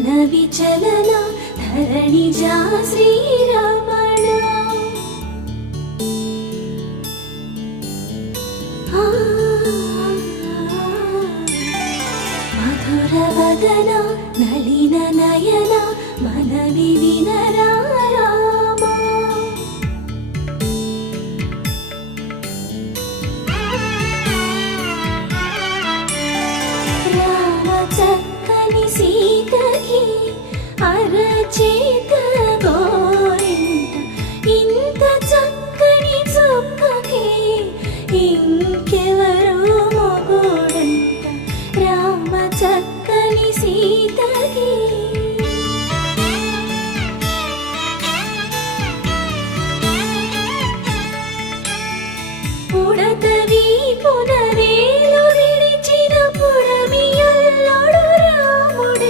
मन विचलन धरणिजा श्रीरमण मधुर वदन नलिन नयन मनवि विनरा चक्कनि सीतकी